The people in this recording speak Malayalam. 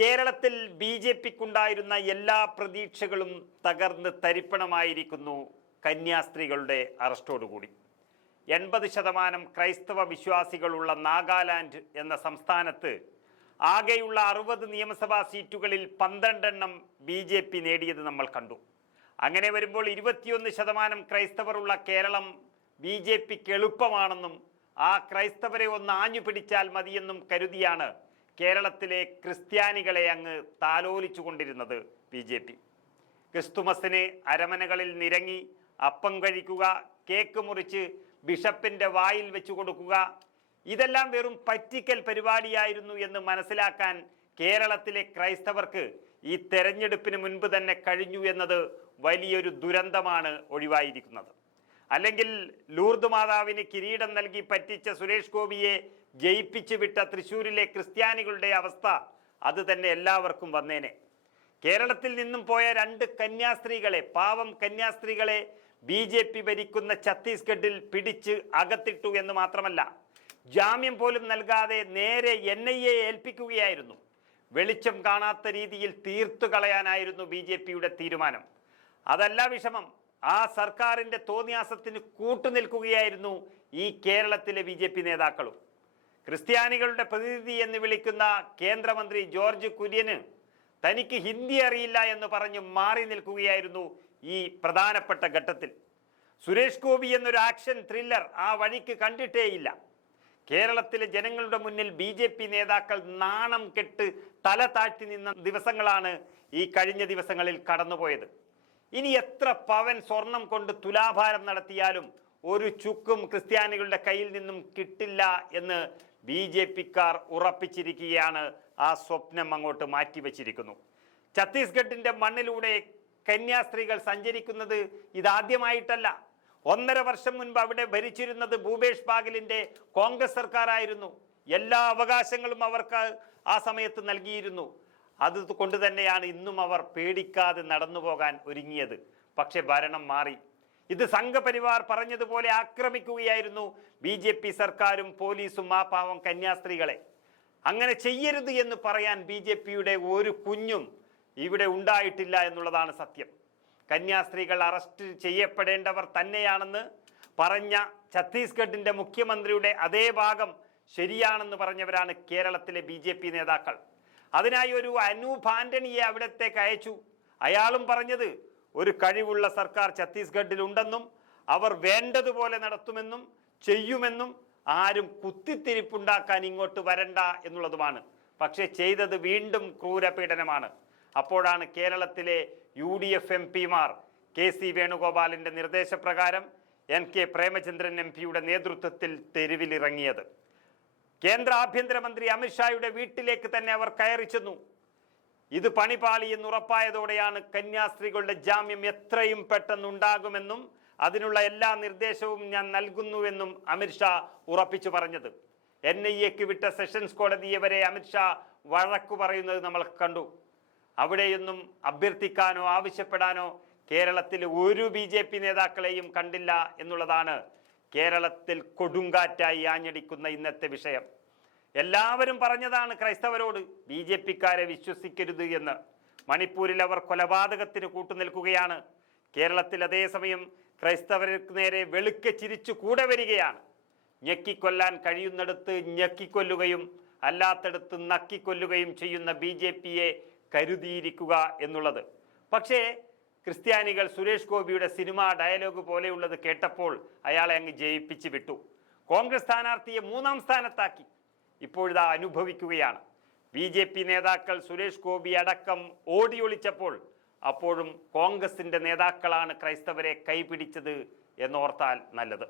കേരളത്തിൽ ബി ജെ പിക്കുണ്ടായിരുന്ന എല്ലാ പ്രതീക്ഷകളും തകർന്ന് തരിപ്പണമായിരിക്കുന്നു കന്യാസ്ത്രീകളുടെ അറസ്റ്റോടുകൂടി. എൺപത് ശതമാനം ക്രൈസ്തവ വിശ്വാസികളുള്ള നാഗാലാൻഡ് എന്ന സംസ്ഥാനത്ത് ആകെയുള്ള അറുപത് നിയമസഭാ സീറ്റുകളിൽ പന്ത്രണ്ടെണ്ണം ബി ജെ പി നേടിയത് നമ്മൾ കണ്ടു. അങ്ങനെ വരുമ്പോൾ ഇരുപത്തിയൊന്ന് ശതമാനം ക്രൈസ്തവരുള്ള കേരളം ബി ജെ പിക്ക് എളുപ്പമാണെന്നും ആ ക്രൈസ്തവരെ ഒന്ന് ആഞ്ഞു പിടിച്ചാൽ മതിയെന്നും കരുതിയാണ് കേരളത്തിലെ ക്രിസ്ത്യാനികളെ അങ്ങ് താലോലിച്ചു കൊണ്ടിരുന്നത് ബി ജെ പി. ക്രിസ്തുമസിന് അരമനകളിൽ നിരങ്ങി അപ്പം കഴിക്കുക കേക്ക് മുറിച്ച് ബിഷപ്പിന്റെ വായിൽ വെച്ചു കൊടുക്കുക ഇതെല്ലാം വെറും പറ്റിക്കൽ പരിപാടിയായിരുന്നു എന്ന് മനസ്സിലാക്കാൻ കേരളത്തിലെ ക്രൈസ്തവർക്ക് ഈ തെരഞ്ഞെടുപ്പിന് മുൻപ് തന്നെ കഴിഞ്ഞു എന്നത് വലിയൊരു ദുരന്തമാണ് ഒഴിവായിരിക്കുന്നത്. അല്ലെങ്കിൽ ലൂർദ് മാതാവിന് കിരീടം നൽകി പറ്റിച്ച സുരേഷ് ഗോപിയെ ജയിപ്പിച്ചു വിട്ട തൃശ്ശൂരിലെ ക്രിസ്ത്യാനികളുടെ അവസ്ഥ അത് തന്നെ എല്ലാവർക്കും വന്നേനെ. കേരളത്തിൽ നിന്നും പോയ രണ്ട് കന്യാസ്ത്രീകളെ പാവം കന്യാസ്ത്രീകളെ ബി ജെ പി ഭരിക്കുന്ന ഛത്തീസ്ഗഡിൽ പിടിച്ച് അകത്തിട്ടു എന്ന് മാത്രമല്ല ജാമ്യം പോലും നൽകാതെ നേരെ എൻ ഐ എ ഏൽപ്പിക്കുകയായിരുന്നു. വെളിച്ചം കാണാത്ത രീതിയിൽ തീർത്തു കളയാനായിരുന്നു ബി ജെ പിയുടെ തീരുമാനം. അതല്ല വിഷമം ആ സർക്കാരിന്റെ തോന്നിയാസത്തിന് കൂട്ടുനിൽക്കുകയായിരുന്നു ഈ കേരളത്തിലെ ബി നേതാക്കളും. ക്രിസ്ത്യാനികളുടെ പ്രതിനിധി എന്ന് വിളിക്കുന്ന കേന്ദ്രമന്ത്രി ജോർജ് കുര്യന് തനിക്ക് ഹിന്ദി അറിയില്ല എന്ന് പറഞ്ഞ് മാറി നിൽക്കുകയായിരുന്നു ഈ പ്രധാനപ്പെട്ട ഘട്ടത്തിൽ. സുരേഷ് ഗോപി എന്നൊരു ആക്ഷൻ ത്രില്ലർ ആ വഴിക്ക് കണ്ടിട്ടേയില്ല. കേരളത്തിലെ ജനങ്ങളുടെ മുന്നിൽ ബി ജെ പി നേതാക്കൾ നാണം കെട്ട് തല താഴ്ത്തി നിന്ന ദിവസങ്ങളാണ് ഈ കഴിഞ്ഞ ദിവസങ്ങളിൽ കടന്നുപോയത്. ഇനി എത്ര പവൻ സ്വർണം കൊണ്ട് തുലാഭാരം നടത്തിയാലും ഒരു ചുക്കും ക്രിസ്ത്യാനികളുടെ കയ്യിൽ നിന്നും കിട്ടില്ല എന്ന് ബി ജെ പിക്കാർ ഉറപ്പിച്ചിരിക്കുകയാണ്. ആ സ്വപ്നം അങ്ങോട്ട് മാറ്റിവെച്ചിരിക്കുന്നു. ഛത്തീസ്ഗഡിന്റെ മണ്ണിലൂടെ കന്യാസ്ത്രീകൾ സഞ്ചരിക്കുന്നത് ഇതാദ്യമായിട്ടല്ല. ഒന്നര വർഷം മുൻപ് അവിടെ ഭരിച്ചിരുന്നത് ഭൂപേഷ് ബാഗലിന്റെ കോൺഗ്രസ് സർക്കാരായിരുന്നു. എല്ലാ അവകാശങ്ങളും അവർക്ക് ആ സമയത്ത് നൽകിയിരുന്നു. അത് കൊണ്ട് തന്നെയാണ് ഇന്നും അവർ പേടിക്കാതെ നടന്നു പോകാൻ ഒരുങ്ങിയത്. പക്ഷേ ഭരണം മാറി. ഇത് സംഘപരിവാർ പറഞ്ഞതുപോലെ ആക്രമിക്കുകയായിരുന്നു ബി ജെ പി സർക്കാരും പോലീസും ആ പാവം കന്യാസ്ത്രീകളെ. അങ്ങനെ ചെയ്യരുത് എന്ന് പറയാൻ ബി ജെ പിയുടെ ഒരു കുഞ്ഞും ഇവിടെ ഉണ്ടായിട്ടില്ല എന്നുള്ളതാണ് സത്യം. കന്യാസ്ത്രീകൾ അറസ്റ്റ് ചെയ്യപ്പെടേണ്ടവർ തന്നെയാണെന്ന് പറഞ്ഞ ഛത്തീസ്ഗഡിന്റെ മുഖ്യമന്ത്രിയുടെ അതേ ഭാഗം ശരിയാണെന്ന് പറഞ്ഞവരാണ് കേരളത്തിലെ ബി ജെ പി നേതാക്കൾ. അതിനായി ഒരു അനൂപ് ആന്റണിയെ അവിടത്തേക്ക് അയച്ചു. അയാളും പറഞ്ഞത് ഒരു കഴിവുള്ള സർക്കാർ ഛത്തീസ്ഗഡിൽ ഉണ്ടെന്നും അവർ വേണ്ടതുപോലെ നടത്തുമെന്നും ചെയ്യുമെന്നും ആരും കുത്തിത്തിരിപ്പുണ്ടാക്കാൻ ഇങ്ങോട്ട് വരണ്ട എന്നുള്ളതുമാണ്. പക്ഷേ ചെയ്തത് വീണ്ടും ക്രൂരപീഡനമാണ്. അപ്പോഴാണ് കേരളത്തിലെ യു ഡി എഫ് എം പിമാർ കെ സി വേണുഗോപാലിന്റെ നിർദ്ദേശപ്രകാരം എൻ കെ പ്രേമചന്ദ്രൻ എം പിയുടെ നേതൃത്വത്തിൽ തെരുവിലിറങ്ങിയത്. കേന്ദ്ര ആഭ്യന്തരമന്ത്രി അമിത്ഷായുടെ വീട്ടിലേക്ക് തന്നെ അവർ കയറി ചെന്നു. ഇത് പണിപാളി എന്ന് ഉറപ്പായതോടെയാണ് കന്യാസ്ത്രീകളുടെ ജാമ്യം എത്രയും പെട്ടെന്നുണ്ടാകുമെന്നും അതിനുള്ള എല്ലാ നിർദ്ദേശവും ഞാൻ നൽകുന്നുവെന്നും അമിത്ഷാ ഉറപ്പിച്ചു പറഞ്ഞത്. എൻ ഐ എക്ക് വിട്ട സെഷൻസ് കോടതിയെ വരെ അമിത്ഷാ വഴക്കു പറയുന്നത് നമ്മൾ കണ്ടു. അവിടെയൊന്നും അഭ്യർത്ഥിക്കാനോ ആവശ്യപ്പെടാനോ കേരളത്തിൽ ഒരു ബി ജെ പി നേതാക്കളെയും കണ്ടില്ല എന്നുള്ളതാണ് കേരളത്തിൽ കൊടുങ്കാറ്റായി ആഞ്ഞടിക്കുന്ന ഇന്നത്തെ വിഷയം. എല്ലാവരും പറഞ്ഞതാണ് ക്രൈസ്തവരോട് ബി ജെ പിക്കാരെ വിശ്വസിക്കരുത് എന്ന്. മണിപ്പൂരിൽ അവർ കൊലപാതകത്തിന് കൂട്ടുനിൽക്കുകയാണ്. കേരളത്തിൽ അതേസമയം ക്രൈസ്തവർക്ക് നേരെ വെളുക്കെ ചിരിച്ചു കൂടെ വരികയാണ്. ഞെക്കിക്കൊല്ലാൻ കഴിയുന്നിടത്ത് ഞെക്കിക്കൊല്ലുകയും അല്ലാത്തടത്ത് നക്കിക്കൊല്ലുകയും ചെയ്യുന്ന ബി ജെ പിയെ കരുതിയിരിക്കുക എന്നുള്ളത്. പക്ഷേ ക്രിസ്ത്യാനികൾ സുരേഷ് ഗോപിയുടെ സിനിമ ഡയലോഗ് പോലെയുള്ളത് കേട്ടപ്പോൾ അയാളെ അങ്ങ് ജയിപ്പിച്ച് വിട്ടു. കോൺഗ്രസ് സ്ഥാനാർത്ഥിയെ മൂന്നാം സ്ഥാനത്താക്കി. ഇപ്പോഴിതാ അനുഭവിക്കുകയാണ്. ബി ജെ പി നേതാക്കൾ സുരേഷ് ഗോപി അടക്കം ഓടിയൊളിച്ചപ്പോൾ അപ്പോഴും കോൺഗ്രസിന്റെ നേതാക്കളാണ് ക്രൈസ്തവരെ കൈപിടിച്ചത് എന്നോർത്താൽ നല്ലത്.